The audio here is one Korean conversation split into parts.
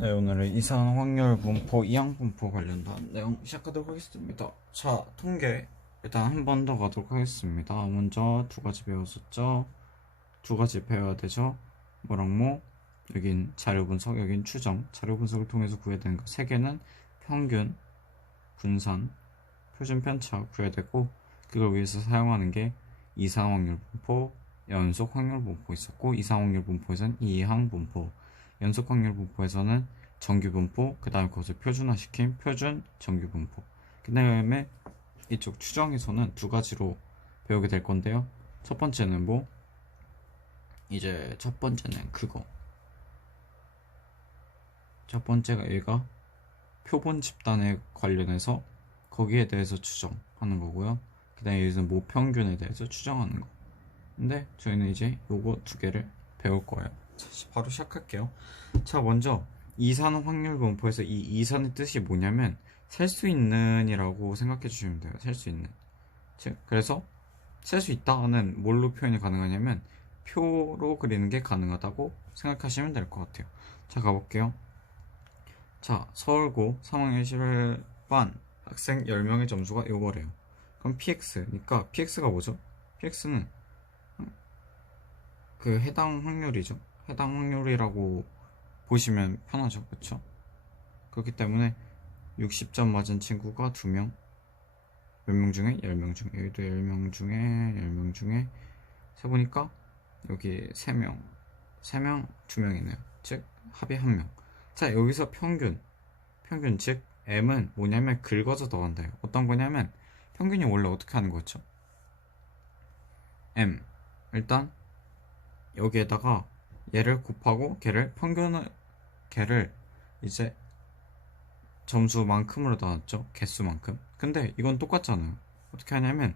네, 오늘은 이산 확률 분포, 이항 분포 관련된 내용 시작하도록 하겠습니다. 자, 통계 일단 한 번 더 가도록 하겠습니다. 먼저 두 가지 배웠었죠. 두 가지 배워야 되죠. 뭐랑 뭐? 여긴 자료 분석, 여긴 추정. 자료 분석을 통해서 구해야 되는 거 세 개는 평균, 분산, 표준 편차 구해야 되고, 그걸 위해서 사용하는 게 이산 확률 분포, 연속 확률 분포 있었고, 이산 확률 분포에서는 이항 분포, 연속 확률 분포에서는 정규 분포, 그 다음에 그것을 표준화시킨 표준 정규 분포, 그 다음에 이쪽 추정에서는 두 가지로 배우게 될 건데요. 첫 번째는 뭐? 이제 첫 번째는 그거. 첫 번째가 얘가 표본 집단에 관련해서 거기에 대해서 추정하는 거고요. 그 다음에 여기서 모평균에 대해서 추정하는 거. 근데 저희는 이제 요거 두 개를 배울 거예요. 자, 바로 시작할게요. 자, 먼저 이산 확률 분포에서 이 이산의 뜻이 뭐냐면 셀 수 있는 이라고 생각해 주시면 돼요. 셀 수 있는. 즉, 그래서 셀 수 있다는 뭘로 표현이 가능하냐면 표로 그리는 게 가능하다고 생각하시면 될 것 같아요. 자, 가볼게요. 자, 서울고 3학년 11반 학생 10명의 점수가 요거래요. 그럼 PX니까 PX가 뭐죠? PX는 그 해당 확률이죠. 해당 확률이라고 보시면 편하죠. 그쵸? 그렇기 때문에 60점 맞은 친구가 2명, 몇 명 중에? 10명 중에, 여기도 10명 중에 10명 중에 세보니까 여기 3명, 3명, 2명이네요. 즉 합이 1명. 자, 여기서 평균 즉 M은 뭐냐면 긁어서 더한다요. 어떤 거냐면 평균이 원래 어떻게 하는 거죠? M 일단 여기에다가 얘를 곱하고 걔를 이제 점수만큼으로 나눴죠. 개수만큼. 근데 이건 똑같잖아요. 어떻게 하냐면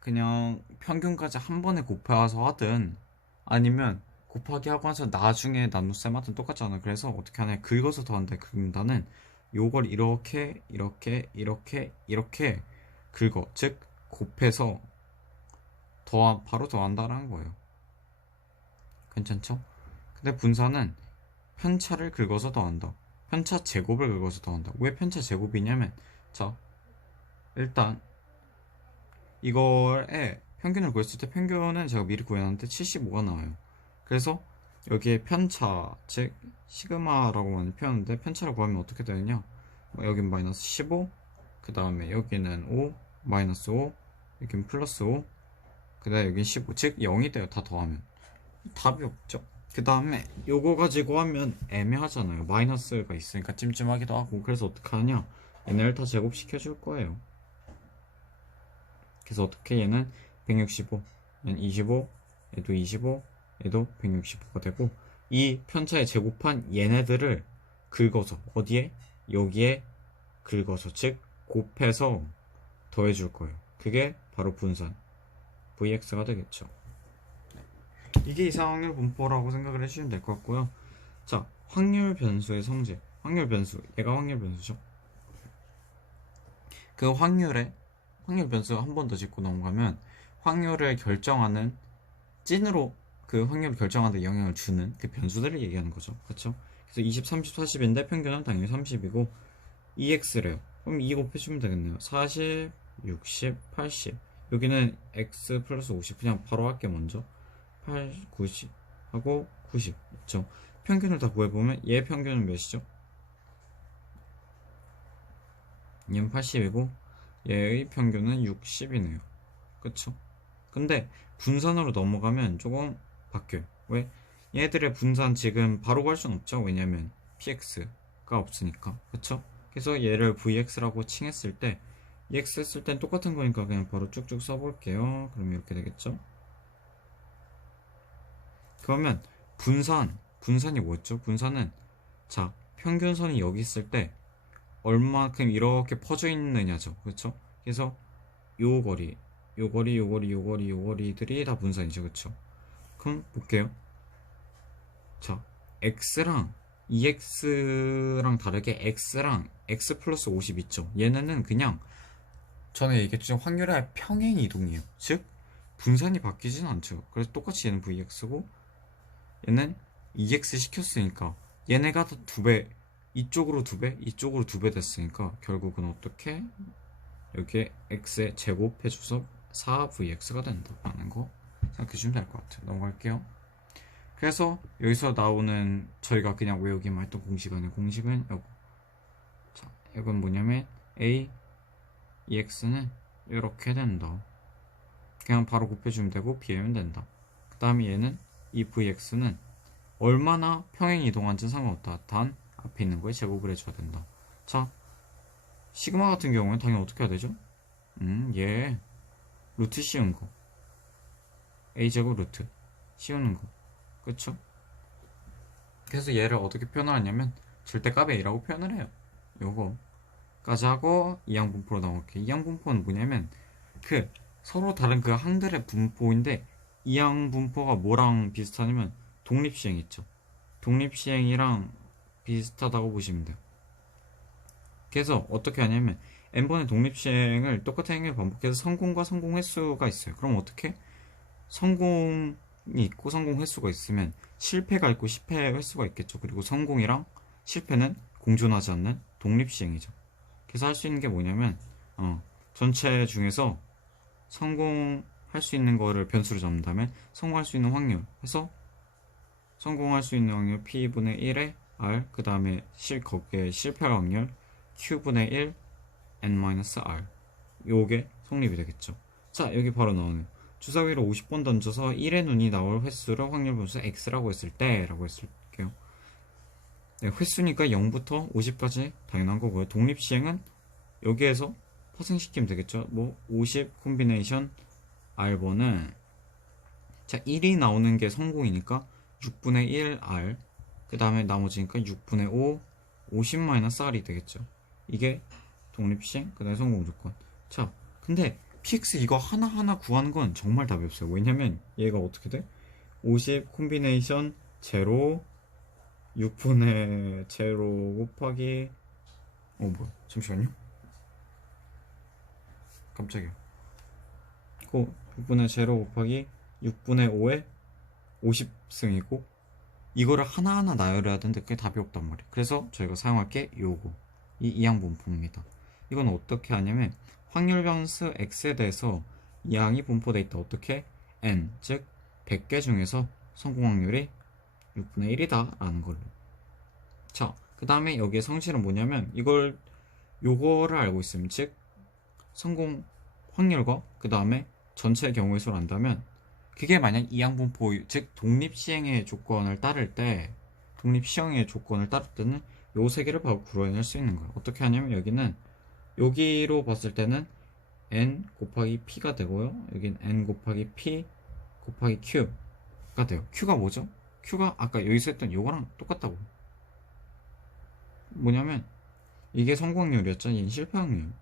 그냥 평균까지 한 번에 곱해서 하든 아니면 곱하기 하고 나서 나중에 나눗셈 하든 똑같잖아요. 그래서 어떻게 하냐, 긁어서 더한다. 긁는다는 요걸 이렇게 긁어. 즉 곱해서 바로 더한다라는 거예요. 괜찮죠? 근데 분산은 편차를 긁어서 더한다. 편차 제곱을 긁어서 더한다. 왜 편차 제곱이냐면, 자, 일단 이거에 평균을 구했을 때 평균은 제가 미리 구해놨는데 75가 나와요. 그래서 여기에 편차, 즉 시그마라고 많이 표현하는데 편차를 구하면 어떻게 되느냐? 여긴 마이너스 15, 그 다음에 여기는 5, 마이너스 5, 여긴 플러스 5, 그 다음에 여긴 15, 즉 0이 돼요. 다 더하면 답이 없죠. 그 다음에 요거 가지고 하면 애매하잖아요. 마이너스가 있으니까 찜찜하기도 하고. 그래서 어떻게 하냐, 얘네를 다 제곱시켜 줄 거예요. 그래서 어떻게 얘는 165, 얘는 25, 얘도 25, 얘도 165가 되고, 이 편차에 제곱한 얘네들을 긁어서 어디에? 여기에 긁어서, 즉 곱해서 더해줄 거예요. 그게 바로 분산 VX가 되겠죠. 이게 이상확률 분포라고 생각을 해주시면 될 것 같고요. 자, 확률 변수의 성질. 확률 변수, 얘가 확률 변수죠. 그 확률 변수 한 번 더 짚고 넘어가면 확률을 결정하는, 찐으로 그 확률을 결정하는 데 영향을 주는 그 변수들을 얘기하는 거죠. 그렇죠? 그래서 20, 30, 40인데 평균은 당연히 30이고 EX래요. 그럼 2 곱해주면 되겠네요. 40, 60, 80. 여기는 X 플러스 50. 그냥 바로 할게 먼저. 8, 90 하고 90 있죠. 평균을 다 구해보면 얘 평균은 몇이죠? 얘는 80이고 얘의 평균은 60이네요. 그쵸? 근데 분산으로 넘어가면 조금 바뀌어요. 왜? 얘들의 분산 지금 바로 구할 순 없죠. 왜냐면 px가 없으니까. 그쵸? 그래서 얘를 vx라고 칭했을 때, ex 했을 땐 똑같은 거니까 그냥 바로 쭉쭉 써볼게요. 그럼 이렇게 되겠죠? 그러면 분산이 뭐였죠? 분산은, 자, 평균선이 여기 있을 때 얼마큼 이렇게 퍼져 있느냐죠. 그렇죠? 그래서 요 거리들이 다 분산이죠. 그렇죠? 그럼 볼게요. 자, x랑 EX랑 다르게 x랑 x 플러스 50 있죠. 얘네는 그냥 전에 얘기했죠. 확률의 평행 이동이에요. 즉 분산이 바뀌진 않죠. 그래서 똑같이 얘는 VX고 얘는 EX 시켰으니까 얘네가 다 2배, 이쪽으로 2배, 이쪽으로 2배 됐으니까 결국은 어떻게 여기에 x의 제곱 해줘서 4vx가 된다라는 거 생각해주면 될 것 같아요. 넘어갈게요. 그래서 여기서 나오는 저희가 그냥 외우기만 했던 공식은 요거. 자, 이건 뭐냐면 a ex는 이렇게 된다. 그냥 바로 곱해주면 되고 b하면 된다. 그 다음에 얘는 이 vx는 얼마나 평행 이동한지는 상관없다. 단 앞에 있는 거에 제곱을 해줘야 된다. 자, 시그마 같은 경우는 당연히 어떻게 해야 되죠? 얘 루트 씌운 거, a제곱 루트 씌우는 거, 그쵸? 그래서 얘를 어떻게 표현을 하냐면 절대값 a라고 표현을 해요. 요거까지 하고 이항분포로 넘어갈게요. 이항분포는 뭐냐면 그 서로 다른 그 항들의 분포인데 이항분포가 뭐랑 비슷하냐면 독립시행 있죠. 독립시행이랑 비슷하다고 보시면 돼요. 그래서 어떻게 하냐면 n번의 독립시행을 똑같은 행위를 반복해서 성공과 성공 횟수가 있어요. 그럼 어떻게? 성공이 있고 성공 횟수가 있으면 실패가 있고 실패 횟수가 있겠죠. 그리고 성공이랑 실패는 공존하지 않는 독립시행이죠. 그래서 할 수 있는 게 뭐냐면 전체 중에서 성공할 수 있는 거를 변수로 잡는 다음에 성공할 수 있는 확률 해서 성공할 수 있는 확률 P분의 1에 R 그 다음에 거기에 실패할 확률 Q분의 1 N-R 요게 성립이 되겠죠. 자, 여기 바로 나오네요. 주사위로 50번 던져서 1의 눈이 나올 횟수를 확률 분수 X라고 했을 때 라고 했을게요. 네, 횟수니까 0부터 50까지 당연한 거고요. 독립시행은 여기에서 파생시키면 되겠죠. 뭐 50 콤비네이션 R번은 자 1이 나오는 게 성공이니까 6분의 1 R 그 다음에 나머지니까 6분의 5 50-R이 되겠죠. 이게 독립시행 그 다음에 성공 조건. 자 근데 PX 이거 하나하나 구하는 건 정말 답이 없어요. 왜냐면 얘가 어떻게 돼? 50 콤비네이션 제로 6분의 제로 곱하기 뭐야 잠시만요. 깜짝이야. 6분의 제로 곱하기 6분의 5에 50승이고 이거를 하나하나 나열해야 되는데 그게 답이 없단 말이에요. 그래서 저희가 사용할 게 요거 이 이항분포입니다. 이건 어떻게 하냐면 확률 변수 x에 대해서 이항이 분포되어 있다. 어떻게? n 즉 100개 중에서 성공 확률이 6분의 1이다 라는 걸로. 자, 그 다음에 여기에 성질은 뭐냐면 요거를 알고 있으면 즉 성공 확률과 그 다음에 전체 경우의 수를 안다면 그게 만약 이항분포 즉 독립시행의 조건을 따를 때는 요 세 개를 바로 구현할 수 있는 거예요. 어떻게 하냐면 여기로 봤을 때는 n 곱하기 p가 되고요. 여긴 n 곱하기 p 곱하기 q가 돼요. q가 뭐죠? q가 아까 여기서 했던 요거랑 똑같다고. 뭐냐면 이게 성공 확률이었죠. 얘는 실패 확률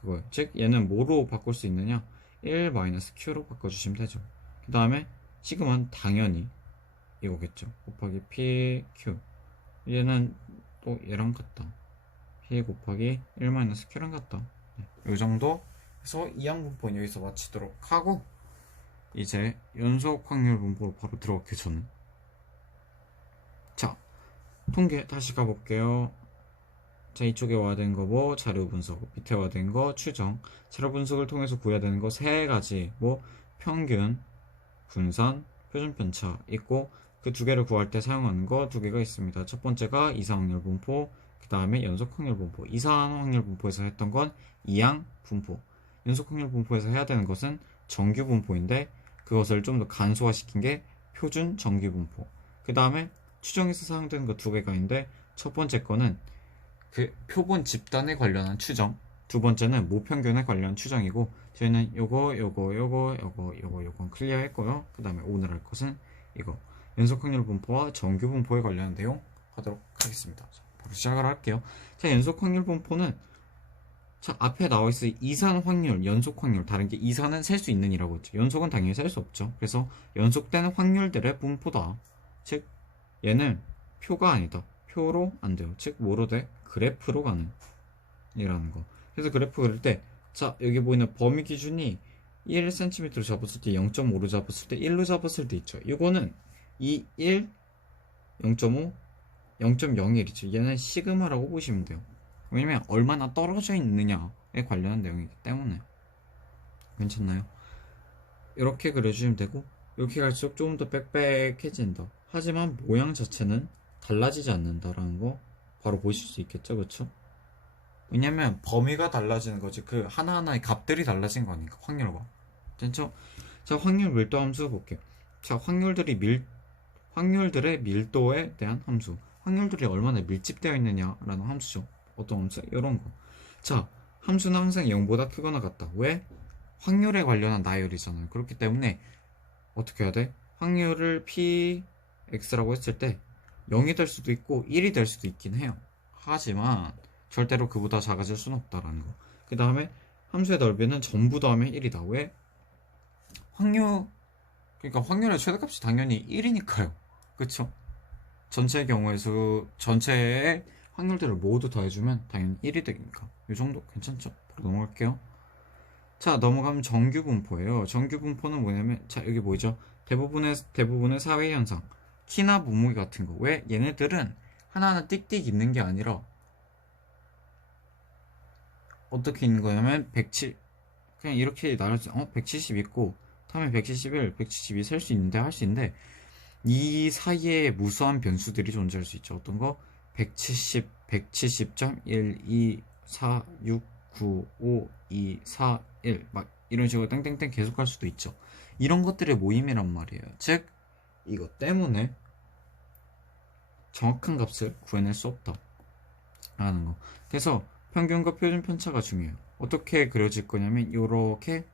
그거예요. 즉 얘는 뭐로 바꿀 수 있느냐? 1-q로 바꿔주시면 되죠. 그 다음에 시그마는 당연히 이거겠죠. 곱하기 pq 얘는 또 얘랑 같다. p 곱하기 1-q랑 같다. 네, 이 정도 해서 이항분포는 여기서 마치도록 하고 이제 연속 확률 분포로 바로 들어갈게요. 저는 자 통계 다시 가볼게요. 자 이쪽에 와야 되는 거 뭐 자료 분석, 밑에 와야 되는 거 추정. 자료 분석을 통해서 구해야 되는 거 세 가지 뭐 평균, 분산, 표준 편차 있고 그 두 개를 구할 때 사용하는 거 두 개가 있습니다. 첫 번째가 이상 확률 분포, 그 다음에 연속 확률 분포. 이상 확률 분포에서 했던 건 이항 분포, 연속 확률 분포에서 해야 되는 것은 정규 분포인데 그것을 좀 더 간소화시킨 게 표준 정규 분포. 그 다음에 추정에서 사용되는 거 두 개가 있는데 첫 번째 거는 그 표본 집단에 관련한 추정, 두 번째는 모평균에 관련한 추정이고 저희는 요건 클리어 했고요. 그 다음에 오늘 할 것은 이거 연속 확률 분포와 정규 분포에 관련한 내용 하도록 하겠습니다. 자, 바로 시작을 할게요. 자, 연속 확률 분포는 자 앞에 나와 있을 이산 확률, 연속 확률 다른 게 이산은 셀 수 있는 이라고 했죠. 연속은 당연히 셀 수 없죠. 그래서 연속되는 확률들의 분포다. 즉 얘는 표가 아니다. 표로 안 돼요. 즉 뭐로 돼? 그래프로 가는 이라는 거. 그래서 그래프 그릴 때 자 여기 보이는 범위 기준이 1cm로 잡았을 때 0.5로 잡았을 때 1로 잡았을 때 있죠. 이거는 이 1, 0.5, 0.01이죠. 얘는 시그마라고 보시면 돼요. 왜냐면 얼마나 떨어져 있느냐에 관련한 내용이기 때문에. 괜찮나요? 이렇게 그려주시면 되고, 이렇게 갈수록 조금 더 빽빽해진다. 하지만 모양 자체는 달라지지 않는다라는 거 바로 보실 수 있겠죠, 그쵸? 왜냐면 범위가 달라지는 거지, 그 하나하나의 값들이 달라진 거 아니까, 확률과. 됐죠? 자, 확률 밀도 함수 볼게요. 자, 확률들의 밀도에 대한 함수. 확률들이 얼마나 밀집되어 있느냐라는 함수죠. 어떤 함수? 이런 거. 자, 함수는 항상 0보다 크거나 같다. 왜? 확률에 관련한 나열이잖아요. 그렇기 때문에 어떻게 해야 돼? 확률을 px라고 했을 때 0이 될 수도 있고 1이 될 수도 있긴 해요. 하지만 절대로 그보다 작아질 수는 없다라는 거. 그 다음에 함수의 넓이는 전부 더하면 1이다. 왜? 그러니까 확률의 최대값이 당연히 1이니까요. 그쵸? 전체의 경우에서 전체의 확률들을 모두 더해주면 당연히 1이 되니까 이 정도 괜찮죠? 바로 넘어갈게요. 자, 넘어가면 정규분포예요. 정규분포는 뭐냐면, 자, 여기 보이죠? 대부분의 사회 현상, 키나 몸무게 같은 거. 왜? 얘네들은 하나하나 띡띡 있는 게 아니라 어떻게 있는 거냐면 170, 그냥 이렇게 나눠서 170 있고 다음에 171, 172 셀 수 있는데 할 수 있는데 이 사이에 무수한 변수들이 존재할 수 있죠. 어떤 거? 170, 170.1, 2, 4, 6, 9, 5, 2, 4, 1, 막 이런 식으로 땡땡땡 계속 할 수도 있죠. 이런 것들의 모임이란 말이에요. 즉, 이것 때문에 정확한 값을 구해낼 수 없다. 라는 거. 그래서 평균과 표준 편차가 중요해요. 어떻게 그려질 거냐면, 요렇게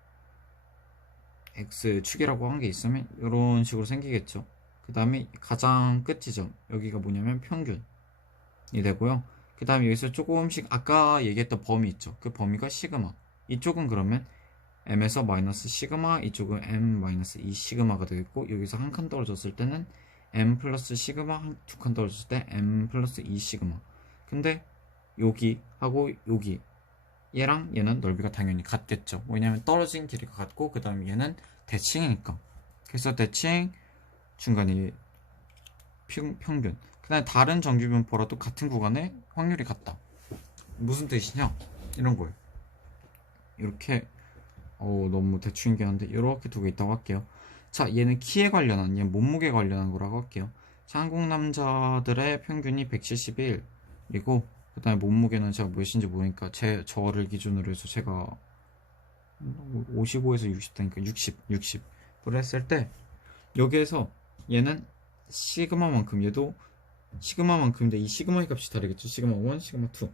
x축이라고 한 게 있으면 이런 식으로 생기겠죠. 그 다음에 가장 끝 지점, 여기가 뭐냐면 평균이 되고요. 그 다음에 여기서 조금씩 아까 얘기했던 범위 있죠. 그 범위가 시그마. 이쪽은 그러면 m에서 마이너스 시그마, 이쪽은 m 마이너스 2 시그마가 되겠고, 여기서 한 칸 떨어졌을 때는 m 플러스 시그마, 두 칸 떨어졌을 때 m 플러스 2 시그마. 근데 여기하고 여기 얘랑 얘는 넓이가 당연히 같겠죠. 왜냐면 떨어진 길이가 같고, 그 다음에 얘는 대칭이니까. 그래서 대칭, 중간이 평균. 그 다음에 다른 정규분포라도 같은 구간에 확률이 같다. 무슨 뜻이냐? 이런 거예요. 이렇게 너무 대충이긴 한데 이렇게 두 개 있다고 할게요. 자, 얘는 키에 관련한, 얘는 몸무게 관련한 거라고 할게요. 자, 한국 남자들의 평균이 171이고, 그 다음에 몸무게는 제가 몇인지 모르니까 저를 기준으로 해서 제가 55에서 60 되니까 60을 했을 때, 여기에서 얘는 시그마만큼, 얘도 시그마만큼인데 이 시그마의 값이 다르겠죠. 시그마 1, 시그마 2.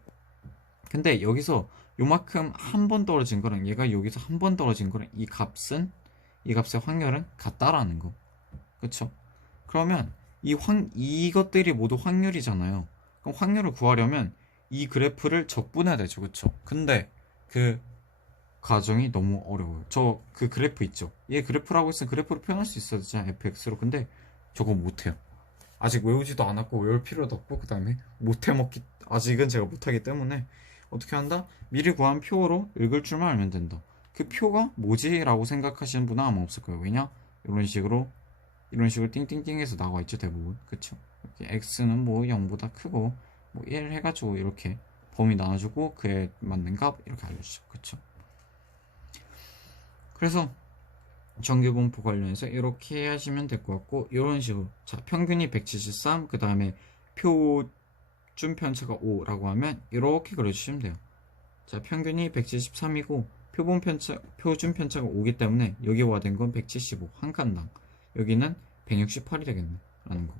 근데 여기서 요만큼 한 번 떨어진 거랑 얘가 여기서 한 번 떨어진 거랑 이 값의 확률은 같다라는 거. 그쵸? 그러면 이것들이 모두 확률이잖아요. 그럼 확률을 구하려면 이 그래프를 적분해야 되죠. 그쵸? 근데 그 과정이 너무 어려워요. 저 그 그래프 있죠? 얘 그래프라고 했으면 그래프로 표현할 수 있어야 되잖아, fx로. 근데 저거 못해요. 아직 외우지도 않았고 외울 필요도 없고, 그 다음에 아직은 제가 못하기 때문에 어떻게 한다? 미리 구한 표로 읽을 줄만 알면 된다. 그 표가 뭐지? 라고 생각하시는 분은 아마 없을 거예요. 왜냐? 이런 식으로 띵띵띵해서 나와 있죠, 대부분. 그쵸? 이렇게 x는 뭐 0보다 크고 뭐 1 해가지고 이렇게 범위 나눠주고 그에 맞는 값 이렇게 알려주죠. 그쵸? 그래서 정규분포 관련해서 이렇게 하시면 될 것 같고, 이런 식으로. 자, 평균이 173, 그 다음에 표준 편차가 5라고 하면 이렇게 그려주시면 돼요. 자, 평균이 173이고 표준 편차가 5기 때문에 여기 와된 건 175, 한 칸당. 여기는 168이 되겠네 라는 거.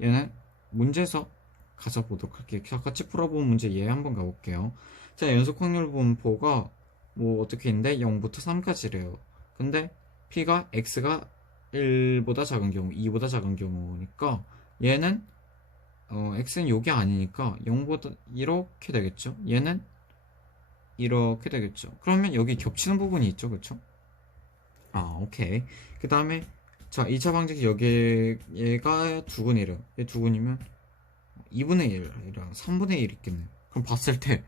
얘는 문제에서 가서 보도록 할게요. 같이 풀어본 문제 얘 한번 가볼게요. 자, 연속 확률 분포가 뭐 어떻게 있는데 0부터 3까지래요. 근데 P가 X가 1보다 작은 경우, 2보다 작은 경우니까 얘는 X는 요게 아니니까 0보다 이렇게 되겠죠. 얘는 이렇게 되겠죠. 그러면 여기 겹치는 부분이 있죠. 그쵸? 오케이. 그 다음에 자, 2차 방정식 여기 얘가 두근이래요. 얘 두근이면 2분의 1이랑 3분의 1 있겠네요. 그럼 봤을 때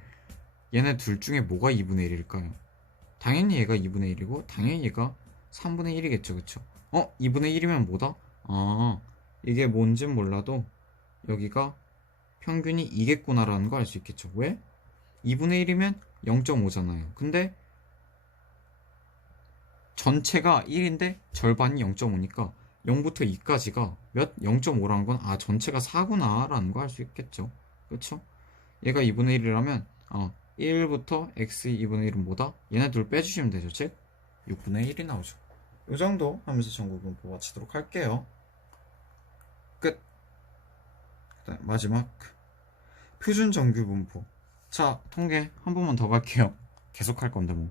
얘네 둘 중에 뭐가 2분의 1일까요? 당연히 얘가 2분의 1이고 당연히 얘가 3분의 1이겠죠. 그쵸? 2분의 1이면 뭐다? 이게 뭔진 몰라도 여기가 평균이 이겠구나라는 걸 알 수 있겠죠. 왜? 2분의 1이면 0.5잖아요. 근데 전체가 1인데 절반이 0.5니까 0부터 2까지가 몇? 0.5라는 건 전체가 4구나 라는 거 알 수 있겠죠. 그쵸? 얘가 2분의 1이라면 1부터 x 2분의 1은 뭐다? 얘네 둘 빼주시면 되죠. 즉 6분의 1이 나오죠. 이 정도 하면서 정규분포 마치도록 할게요. 끝. 그다음 마지막 표준 정규분포. 자, 통계 한 번만 더 갈게요. 계속 할 건데 뭐.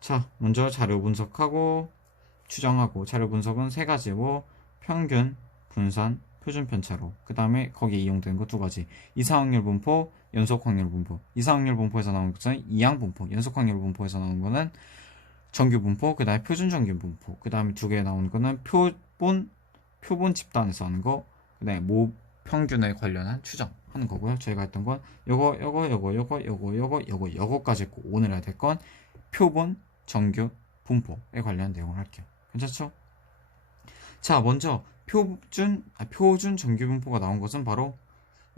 자, 먼저 자료 분석하고 추정하고. 자료 분석은 세 가지고 평균, 분산, 표준 편차로. 그 다음에 거기에 이용되는 거 두 가지. 이상확률 분포, 연속 확률 분포. 이상확률 분포에서 나오는 것은 이항 분포, 연속 확률 분포에서 나오는 거는 정규 분포, 그 다음에 표준 정규 분포. 그 다음에 두 개 나오는 거는 표본 집단에서 하는 거. 그 다음에 평균에 관련한 추정하는 거고요. 저희가 했던 건 요거까지 했고, 오늘 해야 될 건 표본 정규 분포에 관련한 내용을 할게요. 괜찮죠? 자, 먼저 표준 정규 분포가 나온 것은 바로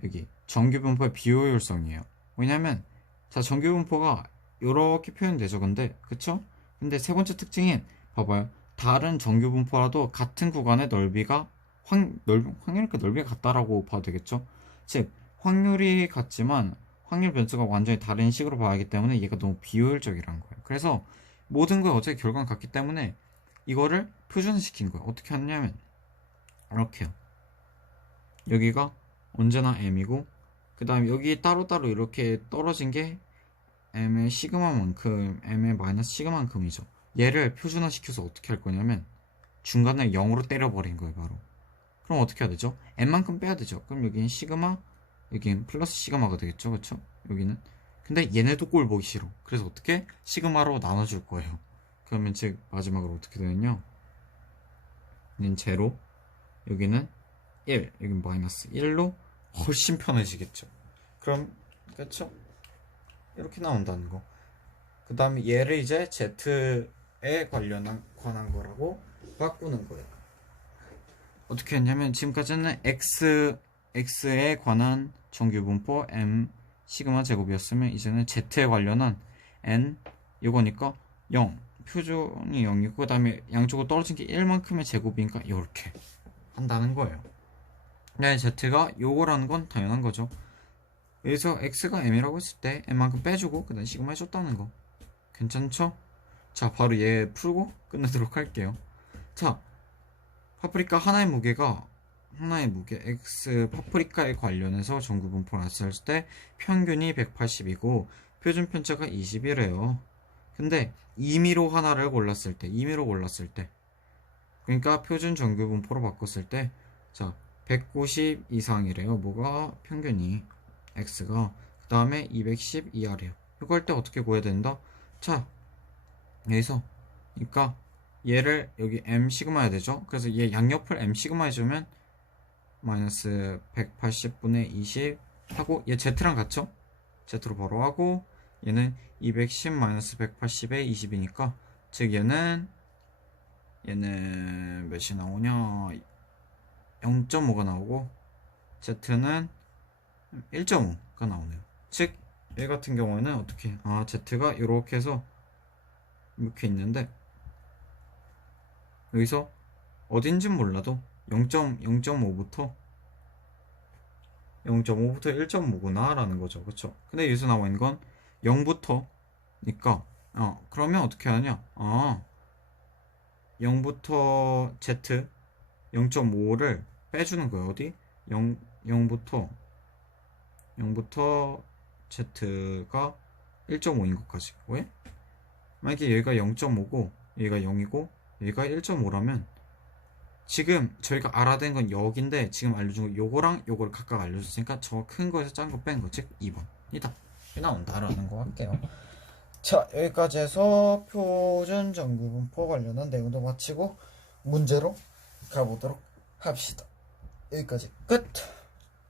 여기 정규 분포의 비효율성이에요. 왜냐면 자, 정규 분포가 이렇게 표현되죠. 그쵸? 근데 세 번째 특징인 봐봐요. 다른 정규 분포라도 같은 구간의 넓이가 확률과 넓이가 같다라고 봐도 되겠죠? 즉 확률이 같지만 확률 변수가 완전히 다른 식으로 봐야 하기 때문에 얘가 너무 비효율적이라는 거예요. 그래서 모든 거에 어차피 결과는 같기 때문에 이거를 표준화시킨 거예요. 어떻게 하냐면 이렇게요. 여기가 언제나 m이고 그 다음에 여기 따로따로 이렇게 떨어진 게 m의 시그마만큼, m의 마이너스 시그마만큼이죠. 얘를 표준화시켜서 어떻게 할 거냐면 중간에 0으로 때려버린 거예요. 바로. 그럼 어떻게 해야 되죠? m만큼 빼야 되죠. 그럼 여기는 시그마, 여기는 플러스 시그마가 되겠죠. 그쵸? 여기는. 근데 얘네도 꼴 보기 싫어. 그래서 어떻게? 시그마로 나눠줄 거예요. 그러면 즉 마지막으로 어떻게 되느냐? 여기는 제로, 여기는 1, 여기는 마이너스 1로 훨씬 편해지겠죠. 그럼 그쵸? 이렇게 나온다는 거. 그 다음에 얘를 이제 Z에 관한 거라고 바꾸는 거예요. 어떻게 했냐면 지금까지는 X에 관한 정규분포 M 시그마 제곱이었으면 이제는 Z에 관련한 N 이거니까 0 표준이 0이고 그 다음에 양쪽으로 떨어진 게 1만큼의 제곱이니까 이렇게 한다는 거예요. 네, Z가 요거라는 건 당연한 거죠. 여기서 X가 M이라고 했을 때 M만큼 빼주고 그 다음에 시그마 해줬다는 거. 괜찮죠? 자, 바로 얘 풀고 끝내도록 할게요. 자, 파프리카 하나의 무게 X 파프리카에 관련해서 정규 분포를 나타낼 때 평균이 180이고 표준 편차가 21이에요. 근데 임의로 하나를 골랐을 때 그러니까 표준 정규 분포로 바꿨을 때 자, 190 이상이래요. 뭐가 평균이 X가 그 다음에 210 이하래요. 이거 할 때 어떻게 구해야 된다? 자, 여기서 그러니까 얘를 여기 M 시그마 해야 되죠. 그래서 얘 양옆을 M 시그마 해주면 마이너스 180분의 20 하고 얘 Z랑 같죠? Z로 바로 하고 얘는 210 마이너스 180에 20이니까 즉 얘는 몇이 나오냐 0.5가 나오고 Z는 1.5가 나오네요. 즉 얘 같은 경우에는 어떻게 Z가 이렇게 해서 이렇게 있는데 여기서 어딘진 몰라도 0.5부터 1.5구나 라는 거죠. 그쵸? 근데 여기서 나와 있는 건 0부터니까 그러면 어떻게 하냐 0부터 Z 0.5를 빼주는 거예요. 어디? 0부터 Z가 1.5인 것까지. 왜? 만약에 얘가 0.5고 얘가 0이고 얘가 1.5라면 지금 저희가 알아낸 건 여기인데 지금 알려준 거 요거랑 요거를 각각 알려줬으니까 저 큰 거에서 작은 거 뺀 거 즉 2번이다 나온다라는 거 할게요. 자, 여기까지 해서 표준 정규 분포 관련한 내용도 마치고 문제로 가보도록 합시다. 여기까지 끝.